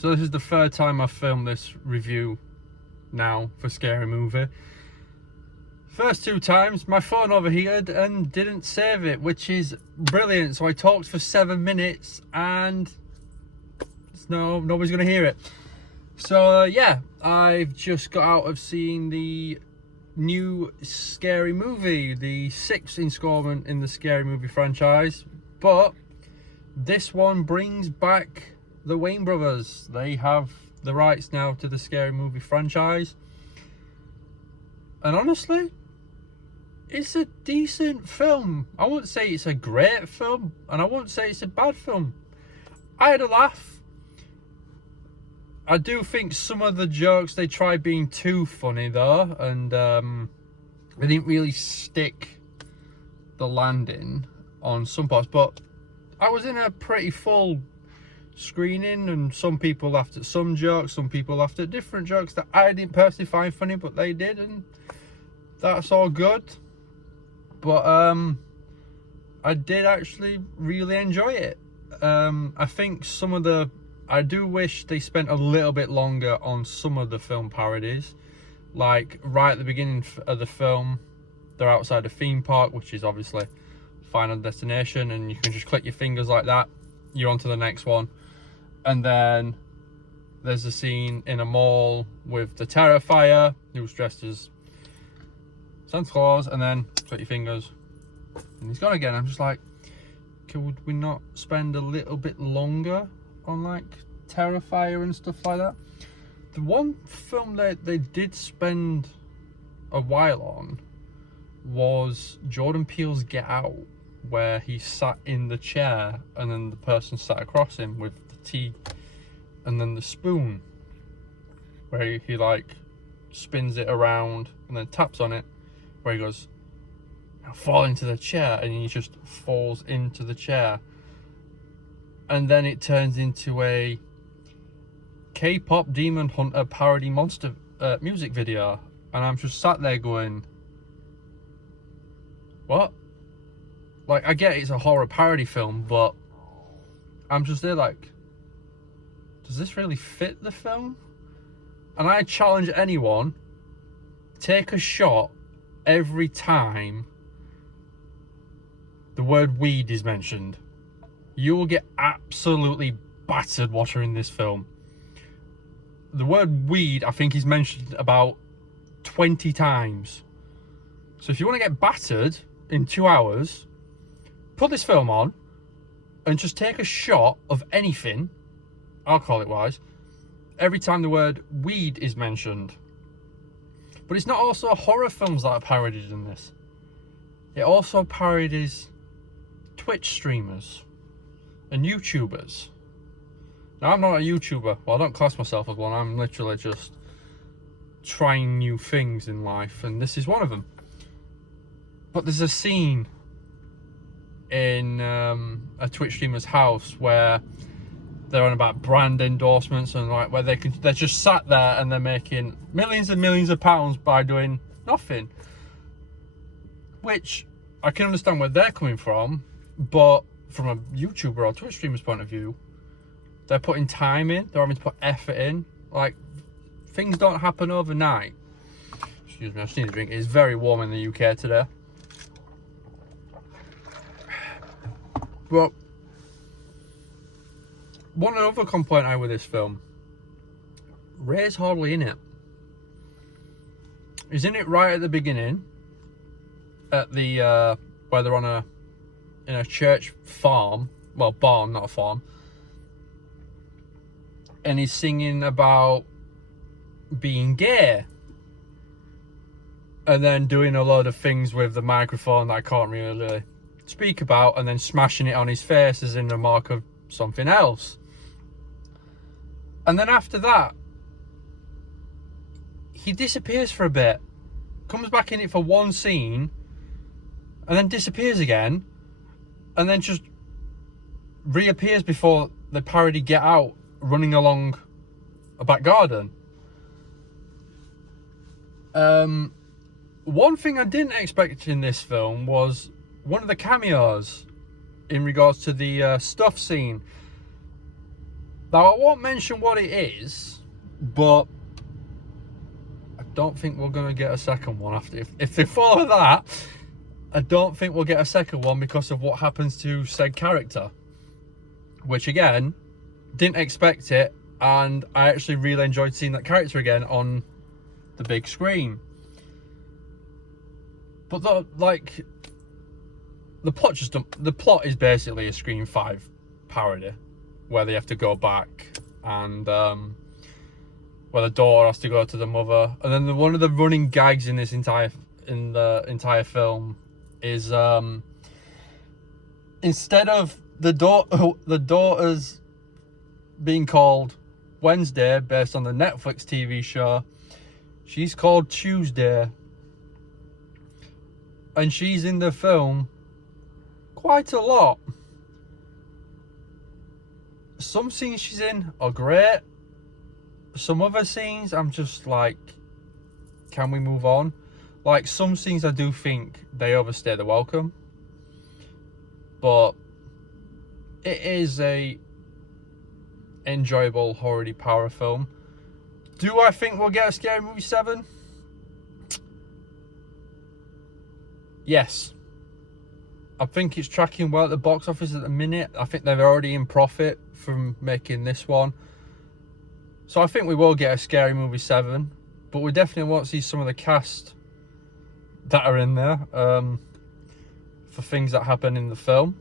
So this is the third time I've filmed this review now for Scary Movie. First two times my phone overheated and didn't save it, which is brilliant. So I talked for 7 minutes and nobody's gonna hear it. So yeah, I've just got out of seeing the new Scary Movie, the 6th installment in the Scary Movie franchise, but this one brings back the Wayans brothers. They have the rights now to the Scary Movie franchise, and honestly, it's a decent film. I wouldn't say it's a great film, and I wouldn't say it's a bad film. I had a laugh. I do think some of the jokes, they tried being too funny though, and they didn't really stick the landing on some parts, but I was in a pretty full screening, and some people laughed at some jokes, some people laughed at different jokes that I didn't personally find funny, but they did, and that's all good. But I did actually really enjoy it. I think I do wish they spent a little bit longer on some of the film parodies. Like right at the beginning of the film, they're outside a theme park, which is obviously Final Destination, and you can just click your fingers like that, you're on to the next one. And then there's a scene in a mall with the Terrifier, who's dressed as Santa Claus, and then click your fingers and he's gone again. I'm just like, could we not spend a little bit longer on like Terrifier and stuff like that? The one film that they did spend a while on was Jordan Peele's Get Out, where he sat in the chair and then the person sat across him with the tea and then the spoon, where he like spins it around and then taps on it, where he goes, fall into the chair, and he just falls into the chair, and then it turns into a K-pop Demon Hunter parody monster music video, and I'm just sat there going, what? Like, I get it's a horror parody film, but I'm just there like, does this really fit the film? And I challenge anyone, take a shot every time the word weed is mentioned. You will get absolutely battered watching this film. The word weed, I think, is mentioned about 20 times. So if you want to get battered in 2 hours, put this film on and just take a shot of anything, alcoholic-wise, every time the word weed is mentioned. But it's not also horror films that are parodied in this. It also parodies Twitch streamers and YouTubers. Now, I'm not a YouTuber. Well, I don't class myself as one. I'm literally just trying new things in life, and this is one of them. But there's a scene in a Twitch streamer's house where they're on about brand endorsements, and like where they're just sat there and they're making millions and millions of pounds by doing nothing. Which I can understand where they're coming from, but from a YouTuber or Twitch streamer's point of view, they're putting time in, they're having to put effort in. Like, things don't happen overnight. Excuse me, I just need a drink. It's very warm in the UK today. But one other complaint I have with this film, Ray's hardly in it. He's in it right at the beginning, at the where they're in a church farm, well, barn, not a farm, and he's singing about being gay, and then doing a load of things with the microphone that I can't really speak about, and then smashing it on his face as in the mark of something else. And then after that, he disappears for a bit, comes back in it for one scene, and then disappears again, and then just reappears before the parody Get Out, running along a back garden. One thing I didn't expect in this film was one of the cameos in regards to the stuff scene. Now, I won't mention what it is, but I don't think we're going to get a second one after. If they follow that, I don't think we'll get a second one because of what happens to said character. Which, again, didn't expect it, and I actually really enjoyed seeing that character again on the big screen. But the plot is basically a Scream 5 parody, where they have to go back and where the daughter has to go to the mother, and then one of the running gags in the entire film is instead of the daughter's being called Wednesday based on the Netflix TV show, she's called Tuesday. And she's in the film quite a lot. Some scenes she's in are great. Some other scenes, I'm just like, can we move on? Like, some scenes I do think they overstay the welcome. But it is a enjoyable horror horror film. Do I think we'll get a Scary Movie 7? Yes. I think it's tracking well at the box office at the minute. I think they're already in profit from making this one. So I think we will get a Scary Movie 7. But we definitely won't see some of the cast that are in there for things that happen in the film.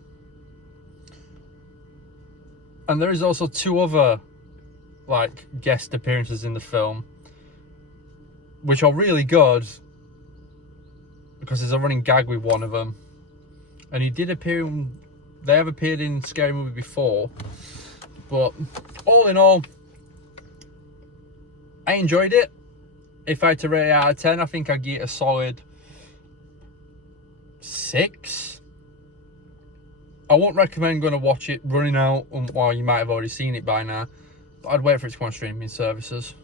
And there is also 2 other like guest appearances in the film, which are really good, because there's a running gag with one of them, and he did appear in, they have appeared in Scary Movie before. But all in all, I enjoyed it. If I had to rate it out of 10, I think I'd give it a solid 6. I won't recommend going to watch it running out, while you might have already seen it by now. But I'd wait for it to come on streaming services,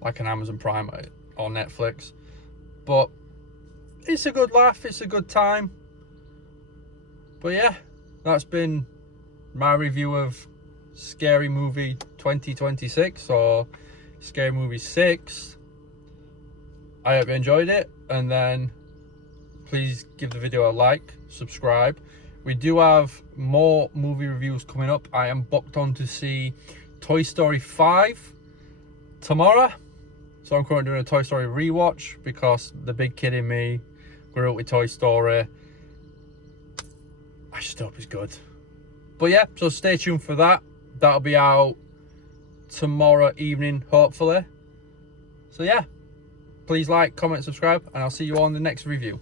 like an Amazon Prime or Netflix. But it's a good laugh, it's a good time. But yeah, that's been my review of Scary Movie 2026, or Scary Movie 6. I hope you enjoyed it, and then please give the video a like, subscribe. We do have more movie reviews coming up. I am booked on to see Toy Story 5 tomorrow. So I'm currently doing a Toy Story rewatch because the big kid in me grew up with Toy Story. I just hope it's good. But yeah, so stay tuned for that. That'll be out tomorrow evening, hopefully. So yeah, please like, comment, subscribe, and I'll see you all in the next review.